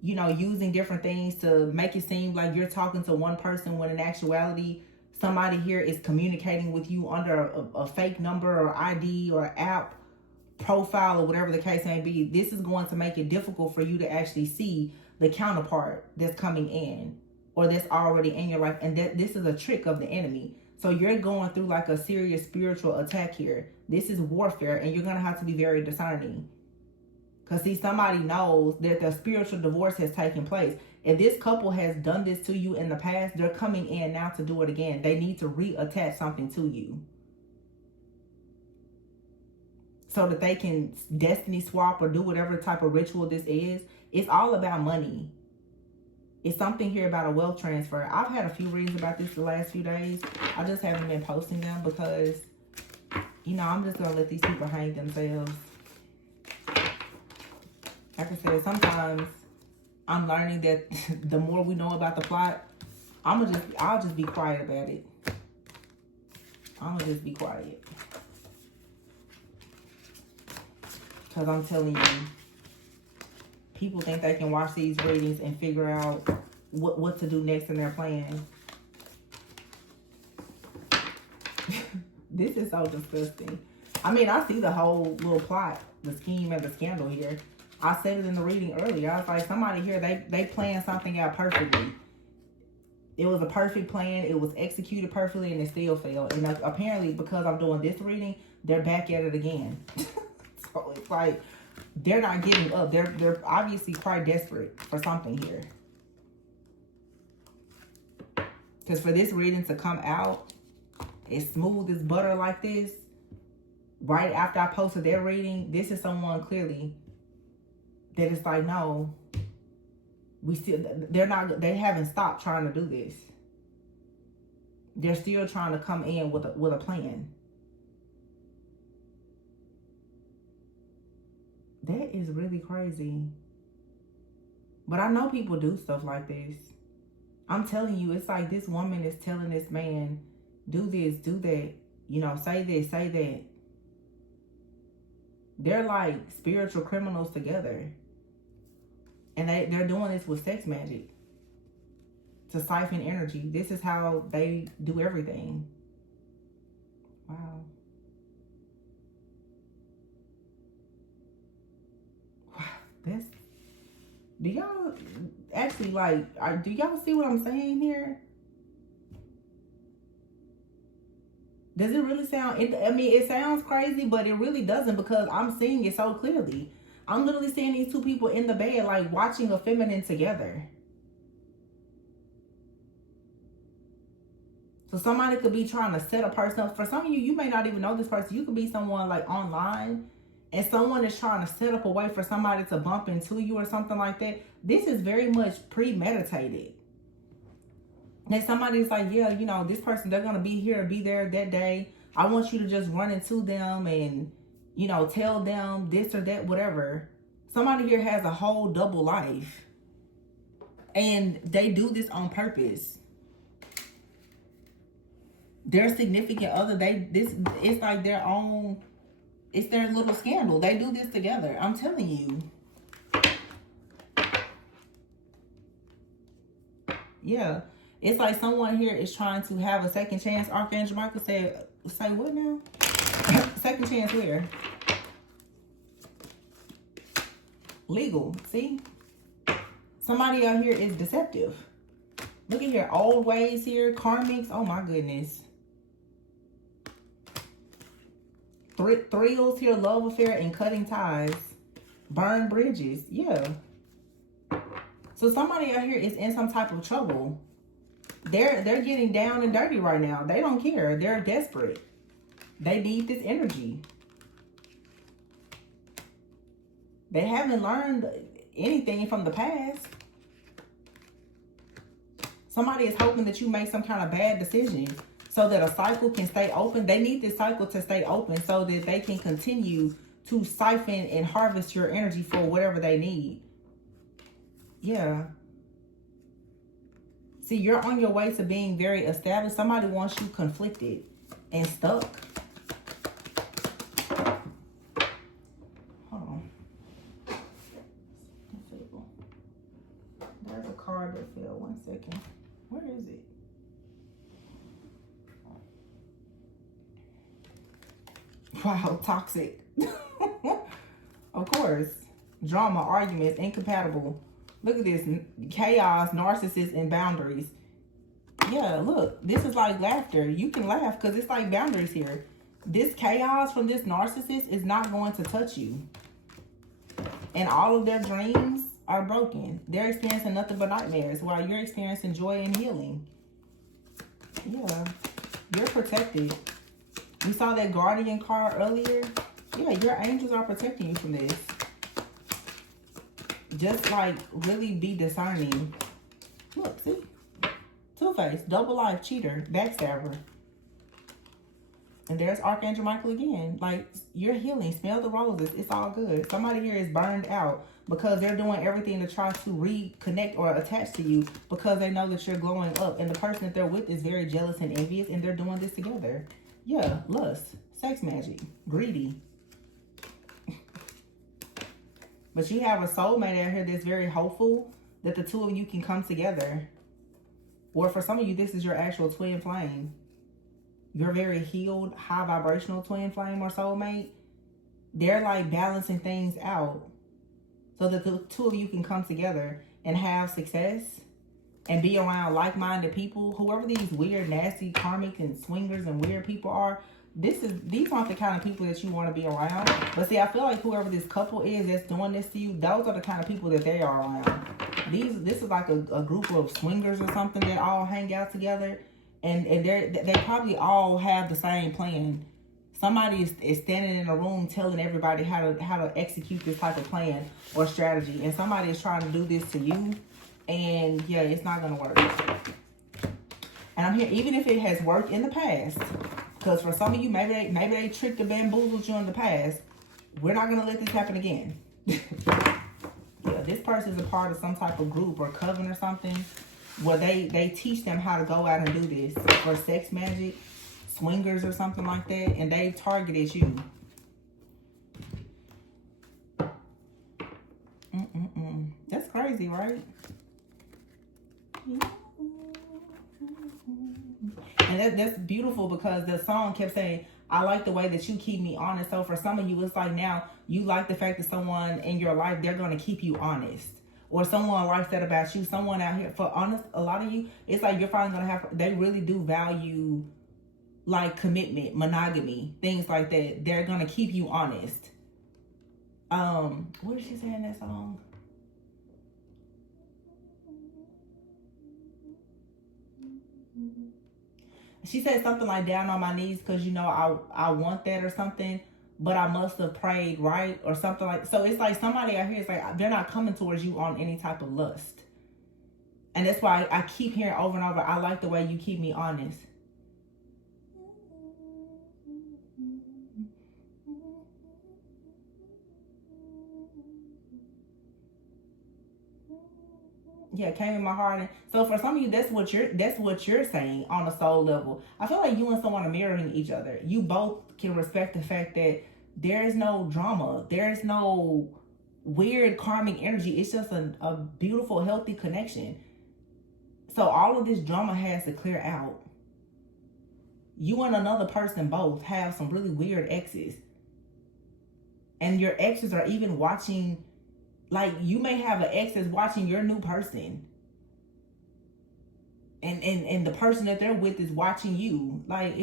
you know, using different things to make it seem like you're talking to one person, when in actuality, somebody here is communicating with you under a fake number or ID or app profile or whatever the case may be. This is going to make it difficult for you to actually see the counterpart that's coming in or that's already in your life. And that this is a trick of the enemy. So you're going through like a serious spiritual attack here. This is warfare, and you're going to have to be very discerning. Because see, somebody knows that the spiritual divorce has taken place. If this couple has done this to you in the past, they're coming in now to do it again. They need to reattach something to you, so that they can destiny swap or do whatever type of ritual this is. It's all about money. It's something here about a wealth transfer. I've had a few readings about this the last few days. I just haven't been posting them because, you know, I'm just going to let these people hang themselves. Like I said, sometimes I'm learning that the more we know about the plot, I'll just be quiet about it. I'm gonna just be quiet. Because I'm telling you, people think they can watch these readings and figure out what to do next in their plan. This is so disgusting. I mean, I see the whole little plot, the scheme and the scandal here. I said it in the reading earlier. I was like, somebody here, they planned something out perfectly. It was a perfect plan. It was executed perfectly, and it still failed. And apparently, because I'm doing this reading, they're back at it again. So it's like, they're not giving up. They're obviously quite desperate for something here. Because for this reading to come out as smooth as butter like this, right after I posted their reading, this is someone clearly that it's like, no, they haven't stopped trying to do this. They're still trying to come in with a plan. That is really crazy. But I know people do stuff like this. I'm telling you, it's like this woman is telling this man, do this, do that, you know, say this, say that. They're like spiritual criminals together. And they're doing this with sex magic to siphon energy. This is how they do everything. Wow. Wow. Do y'all actually like, do y'all see what I'm saying here? Does it really sound, I mean, it sounds crazy, but it really doesn't, because I'm seeing it so clearly. I'm literally seeing these two people in the bed, like watching a feminine together. So somebody could be trying to set a person up. For some of you, you may not even know this person. You could be someone like online, and someone is trying to set up a way for somebody to bump into you or something like that. This is very much premeditated. And somebody's like, yeah, you know, this person, they're going to be here, be there that day. I want you to just run into them and, you know, tell them this or that, whatever. Somebody here has a whole double life. And they do this on purpose. Their significant other, it's like their own, it's their little scandal. They do this together. I'm telling you. Yeah. It's like someone here is trying to have a second chance. Archangel Michael said, say what now? Second chance where? Legal. See? Somebody out here is deceptive. Look at here. Old ways here. Karmics. Oh my goodness. Thrills here. Love affair and cutting ties. Burn bridges. Yeah. So somebody out here is in some type of trouble. They're getting down and dirty right now. They don't care. They're desperate. They need this energy. They haven't learned anything from the past. Somebody is hoping that you make some kind of bad decision so that a cycle can stay open. They need this cycle to stay open so that they can continue to siphon and harvest your energy for whatever they need. Yeah. See, you're on your way to being very established. Somebody wants you conflicted and stuck. Hold on. There's a card that fell. 1 second. Where is it? Wow, toxic. Of course. Drama, arguments, incompatible. Look at this. Chaos, narcissists, and boundaries. Yeah, look. This is like laughter. You can laugh because it's like boundaries here. This chaos from this narcissist is not going to touch you. And all of their dreams are broken. They're experiencing nothing but nightmares while you're experiencing joy and healing. Yeah. You're protected. We saw that guardian card earlier. Yeah, your angels are protecting you from this. Just like really be discerning. Look, see? Two-Face, double life, cheater, backstabber. And there's Archangel Michael again. Like, you're healing. Smell the roses. It's all good. Somebody here is burned out because they're doing everything to try to reconnect or attach to you because they know that you're glowing up. And the person that they're with is very jealous and envious, and they're doing this together. Yeah, lust, sex magic, greedy. But you have a soulmate out here that's very hopeful that the two of you can come together. Or for some of you, this is your actual twin flame. You're very healed, high vibrational twin flame or soulmate. They're like balancing things out so that the two of you can come together and have success and be around like-minded people. Whoever these weird, nasty, karmic, and swingers and weird people are, these aren't the kind of people that you want to be around. But see, I feel like whoever this couple is that's doing this to you, those are the kind of people that they are around. This is like a group of swingers or something that all hang out together, and they probably all have the same plan. Somebody is standing in a room telling everybody how to execute this type of plan or strategy. And somebody is trying to do this to you. And yeah, it's not going to work. And I'm here, even if it has worked in the past, because for some of you, maybe they tricked or bamboozled you in the past. We're not going to let this happen again. Yeah, this person is a part of some type of group or coven or something where they teach them how to go out and do this for sex magic, swingers or something like that, and they targeted you. That's crazy, right? And that's beautiful, because the song kept saying, I like the way that you keep me honest. So for some of you, it's like now you like the fact that someone in your life, they're going to keep you honest. Or someone likes that about you. Someone out here, for honest, a lot of you, it's like you're finally going to have, they really do value like commitment, monogamy, things like that. They're going to keep you honest. What did she say in that song? She said something like down on my knees because, you know, I want that or something, but I must have prayed right or something like. So it's like somebody out here is like, they're not coming towards you on any type of lust. And that's why I keep hearing over and over, I like the way you keep me honest. Yeah, came in my heart. And so for some of you, that's what you're saying on a soul level. I feel like you and someone are mirroring each other. You both can respect the fact that there is no drama. There is no weird karmic energy. It's just a beautiful, healthy connection. So all of this drama has to clear out. You and another person both have some really weird exes. And your exes are even watching. Like, you may have an ex that's watching your new person. And the person that they're with is watching you. Like,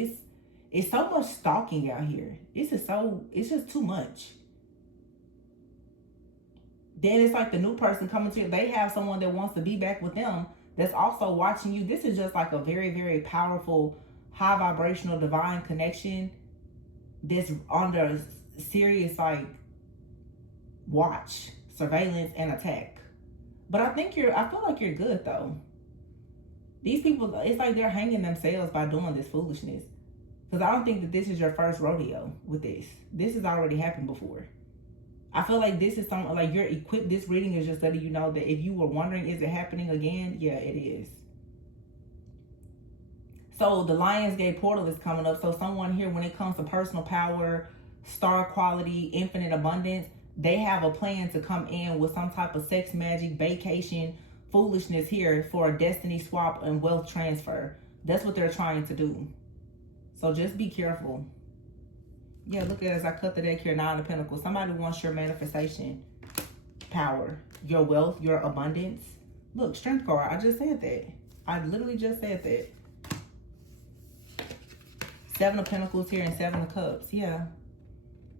it's so much stalking out here. It's just too much. Then it's like the new person coming to you. They have someone that wants to be back with them that's also watching you. This is just like a very, very powerful, high vibrational, divine connection that's under serious, like, watch, surveillance, and attack. But I feel like you're good though. These people, it's like they're hanging themselves by doing this foolishness. Because I don't think that this is your first rodeo with this. This has already happened before. I feel like this is something, like, you're equipped. This reading is just letting you know that if you were wondering, is it happening again? Yeah, it is. So the Lionsgate portal is coming up. So someone here, when it comes to personal power, star quality, infinite abundance, they have a plan to come in with some type of sex magic, vacation, foolishness here for a destiny swap and wealth transfer. That's what they're trying to do. So just be careful. Yeah, look at it as I cut the deck here, Nine of Pentacles. Somebody wants your manifestation power, your wealth, your abundance. Look, Strength card. I just said that. I literally just said that. Seven of Pentacles here and Seven of Cups. Yeah.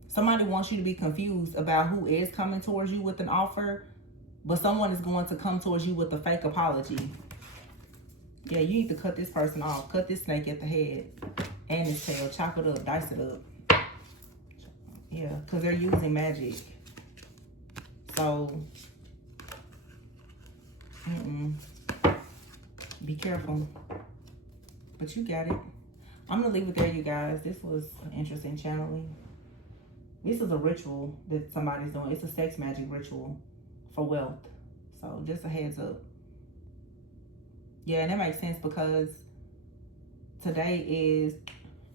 Somebody wants you to be confused about who is coming towards you with an offer, but someone is going to come towards you with a fake apology. Yeah, you need to cut this person off. Cut this snake at the head and his tail. Chop it up. Dice it up. Yeah, because they're using magic. So, be careful. But you got it. I'm going to leave it there, you guys. This was an interesting channeling. This is a ritual that somebody's doing. It's a sex magic ritual for wealth. So just a heads up. Yeah, and that makes sense because today is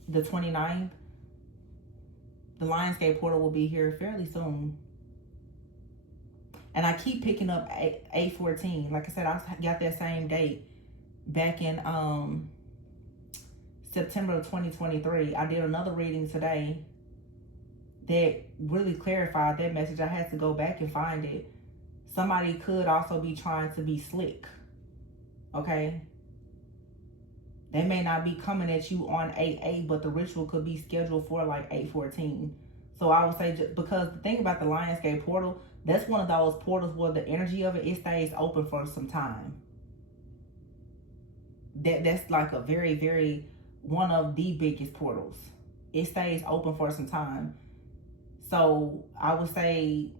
the 29th. The Lionsgate portal will be here fairly soon. And I keep picking up 8/14. Like I said, I got that same date back in September of 2023. I did another reading today that really clarified that message. I had to go back and find it. Somebody could also be trying to be slick. Okay? They may not be coming at you on 8/8, but the ritual could be scheduled for like 8/14. So I would say, just because the thing about the Lionsgate portal, that's one of those portals where the energy of it stays open for some time. That's like a very, very, one of the biggest portals. it stays open for some time. So I would say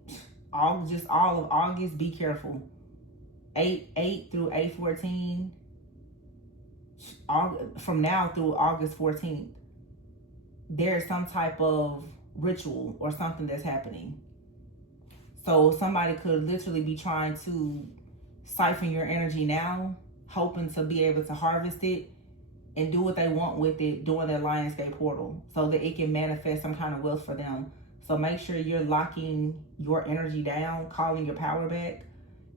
all of August, be careful. 8 through 8/14, from now through August 14th, there's some type of ritual or something that's happening. So somebody could literally be trying to siphon your energy now, hoping to be able to harvest it and do what they want with it during their Lionsgate portal so that it can manifest some kind of wealth for them. So make sure you're locking your energy down, calling your power back,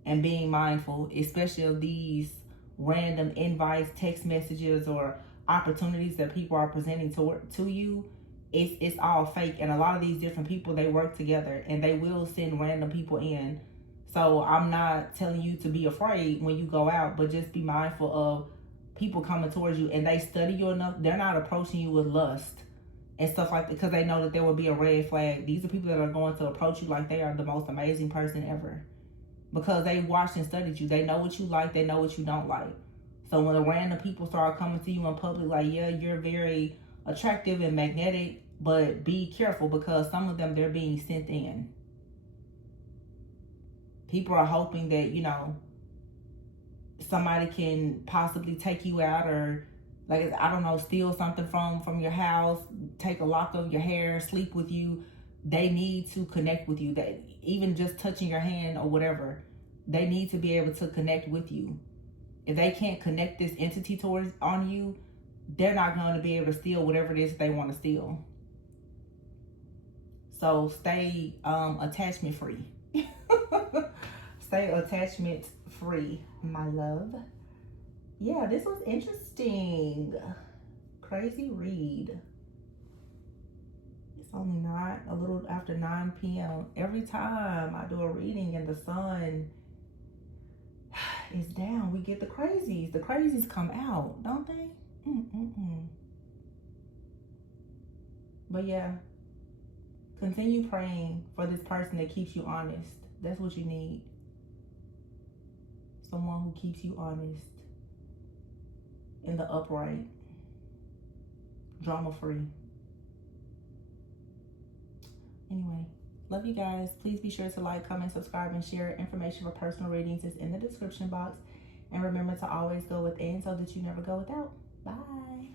and being mindful, especially of these random invites, text messages, or opportunities that people are presenting to you. It's all fake, and a lot of these different people, they work together and they will send random people in. So I'm not telling you to be afraid when you go out, but just be mindful of people coming towards you, and they study you enough. They're not approaching you with lust and stuff like that because they know that there will be a red flag. These are people that are going to approach you like they are the most amazing person ever, because they watched and studied you. They know what you like, they know what you don't like. So when the random people start coming to you in public, like, yeah, you're very attractive and magnetic, but be careful, because some of them, they're being sent in. People are hoping that, you know, somebody can possibly take you out, or, like, I don't know, steal something from your house, take a lock of your hair, sleep with you. They need to connect with you. That even just touching your hand or whatever, they need to be able to connect with you. If they can't connect this entity on you, they're not going to be able to steal whatever it is they want to steal. So stay attachment free. Stay attachment free, my love. Yeah, this was interesting. Crazy read. It's only a little after 9 p.m. Every time I do a reading and the sun is down, we get the crazies. The crazies come out, don't they? But yeah, continue praying for this person that keeps you honest. That's what you need. Someone who keeps you honest, in the upright, drama free. Anyway, love you guys. Please be sure to like, comment, subscribe, and share. Information for personal readings is in the description box. And remember to always go within so that you never go without. Bye.